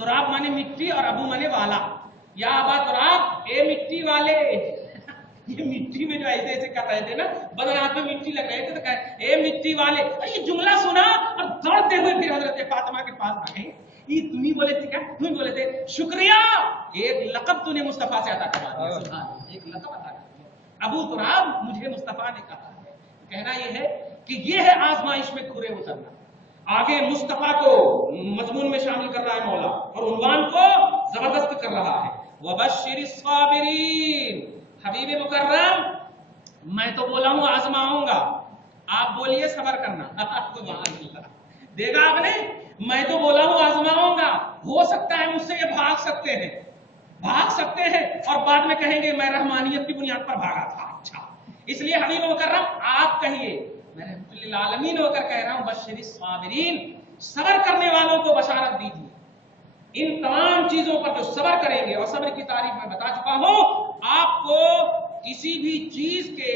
तुराब माने मिट्टी और अबू माने वाला। या अबा तुराब, ए मिट्टी वाले। ये मिट्टी में जो ऐसे ऐसे कर रहे थे ना, बदन हाथ में मिट्टी लग रहे थे, तो कहे ए मिट्टी वाले। और ये जुमला सुना और दौड़ते हुए फिर हजरत फातिमा के पास आ गए। ये तुम ही बोले थे क्या? तुम ही बोले थे, शुक्रिया, एक लक़ब तूने मुस्तफा से अता करवा दिया। सुभान अल्लाह, एक लक़ब अता कर दिया। अबू तुराब मुझे मुस्तफा ने कहा है। कहना ये है कि ये है आजमाइश में खुरे उतरना। आगे मुस्तफा को मजमून में शामिल कर रहा है मौला और उन्वान को जबरदस्त कर रहा है। वबश्शिरिस साबिरीन, हबीब मुकर्रम, मैं तो बोला हूं आजमाऊंगा, आप बोलिए सबर करना। देखा आपने, मैं तो बोला हूं आजमाऊंगा, हो सकता है मुझसे ये भाग सकते हैं और बाद में कहेंगे मैं रहमानियत की बुनियाद पर भागा था। अच्छा, इसलिए हबीब मुकर्रम आप कहिए, मैं रहमतुल्लिल आलमीन होकर कह रहा हूं, बश्शिरिस साबिरीन, सबर करने वालों को बशारत दीजिए। इन तमाम चीजों पर जो सबर करेंगे, और सब्र की तारीफ मैं बता चुका हूं, आपको किसी भी चीज के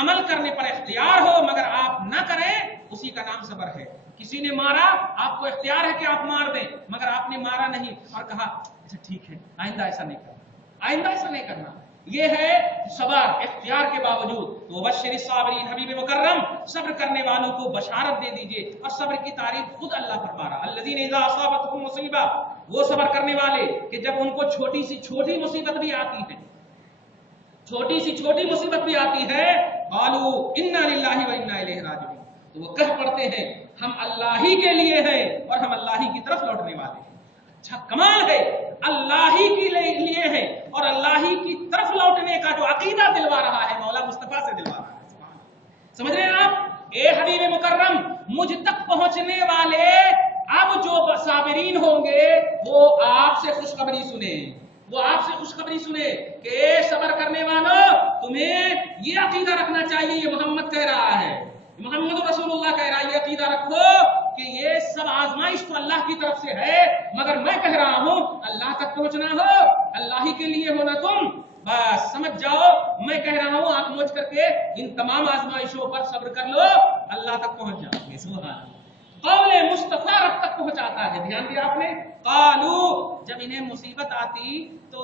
अमल करने पर इख्तियार हो मगर आप ना करें, उसी का नाम सब्र है। किसी ने मारा, आपको इख्तियार है कि आप मार दें, मगर आपने मारा नहीं और कहा अच्छा ठीक है, आइंदा ऐसा नहीं करना, आइंदा ऐसा नहीं करना, ये है सबर, इख्तियार के बावजूद। तो बश्शिरिस साबिरीन, हबीब मुकर्रम, सब्र करने वालों को बशारत दे दीजिए। और सब्र की तारीफ खुद अल्लाह फरमा रहा, अल्लज़ीना इज़ा असाबतहुम मुसीबा, वो सब्र करने वाले कि जब उनको छोटी सी छोटी मुसीबत भी आती है, छोटी सी छोटी मुसीबत भी आती है, क़ालू इन्ना लिल्लाहि व इन्ना इलैहि राजिऊन, तो वो कह पड़ते हैं हम अल्लाह ही के लिए हैं और हम अल्लाह ही की तरफ लौटने वाले हैं। अच्छा कमाल है, अल्लाह ही के लिए है और अल्लाह ही की तरफ लौटने का जो अकीदा दिलवा रहा है मौला, मुस्तफा से दिलवा रहा है। समझ रहे हैं आप? ए हबीब मुकर्रम, मुझ तक पहुंचने वाले अब जो साबिरीन होंगे वो आपसे खुशखबरी सुने, वो आपसे खुशखबरी सुने कि सबर करने वालों, तुम्हें ये अकीदा रखना चाहिए, ये मोहम्मद कह रहा है, मोहम्मद रसूलुल्लाह कह रहा है, ये अकीदा रखो कि ये सब आजमाइश तो अल्लाह की तरफ से है, मगर मैं कह रहा हूं अल्लाह तक पहुंचना हो, अल्लाह ही के लिए होना, तुम बस समझ जाओ, मैं कह रहा हूं आंख मोच करके इन तमाम आजमाइशों पर सब्र कर लो, अल्लाह तक पहुंच जाओगे। सुभान अल्लाह, कौले मुस्तफा रब तक पहुंचाता है। ध्यान दिया आपने? कालू, जब इन्हें मुसीबत आती तो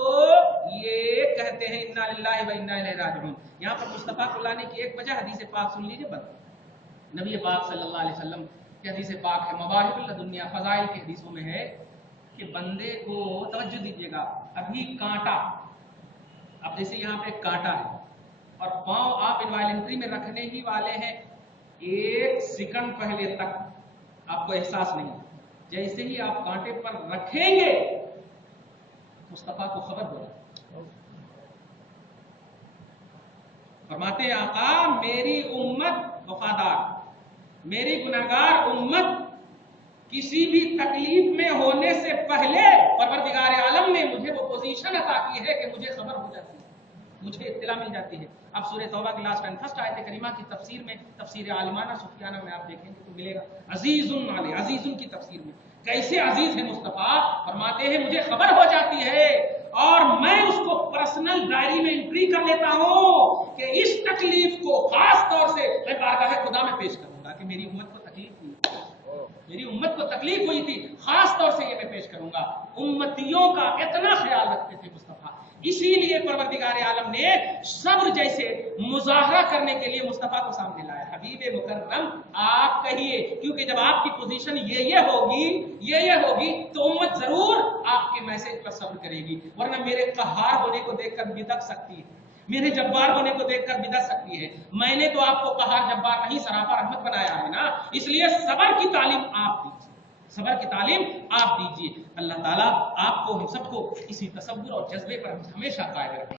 ये कहते हैं इन्ना लिल्लाहि व इन्ना इलैहि राजिऊन। यहाँ पर मुस्तफा को लाने की एक वजह हदीस पाक सुन लीजिए, नबी पाक सल्लल्लाहु अलैहि वसल्लम की हदीस पाक है, मवाहिबुल दुनिया फजाइल की हदीसों में है कि बंदे को, तवज्जो दीजिएगा, अभी कांटा, अब जैसे यहाँ पे कांटा है और पांव आप इन्वायलेंट्री में रखने ही वाले हैं, एक सेकंड पहले तक आपको एहसास नहीं, जैसे ही आप कांटे पर रखेंगे मुस्तफा को खबर हो, फरमाते आका मेरी उम्मत वफादार, मेरी गुनहगार उम्मत किसी भी तकलीफ में होने से पहले परवरदिगार आलम ने मुझे वो पोजीशन अता की है कि मुझे खबर हो जाती है, मुझे इत्तला मिल जाती है। अब सूरह तौबा की लास्ट एंड फर्स्ट आयत करीमा की तफसीर में, तफसीर आलिमाना सुफियाना में आप देखेंगे तो मिलेगा, अजीजुन अले, अजीजुन की तफसीर में कैसे अजीज है मुस्तफा, फरमाते हैं मुझे खबर हो जाती है और मैं उसको पर्सनल डायरी में एंट्री कर लेता हूं कि इस तकलीफ को खास तौर से मैं बारगाह खुदा में पेश करूंगा कि मेरी उम्मत को तकलीफ हुई, मेरी उम्मत को तकलीफ हुई थी, खास तौर से ये मैं पेश करूंगा। उम्मतियों का इतना ख्याल रखते थे मुस्तफा, इसीलिए परवरदिगार आलम ने सब्र जैसे मुजाहरा करने के लिए मुस्तफा को सामने लाया। हबीब मुकर्रम आप कहिए, क्योंकि जब आपकी पोजीशन ये होगी तो उम्मत जरूर आपके मैसेज पर सब्र करेगी, वरना मेरे कहार होने को देखकर बिदक सकती है, मेरे जब्बार होने को देखकर बिदक सकती है। मैंने तो आपको कहार जब्बार नहीं, सरापा रहमत बनाया है ना, इसलिए सब्र की तालीम आप दीजिए, सब्र की तालीम आप दीजिए। अल्लाह ताला आपको हम सबको इसी तसव्वुर और जज्बे पर हमेशा कायम रखे।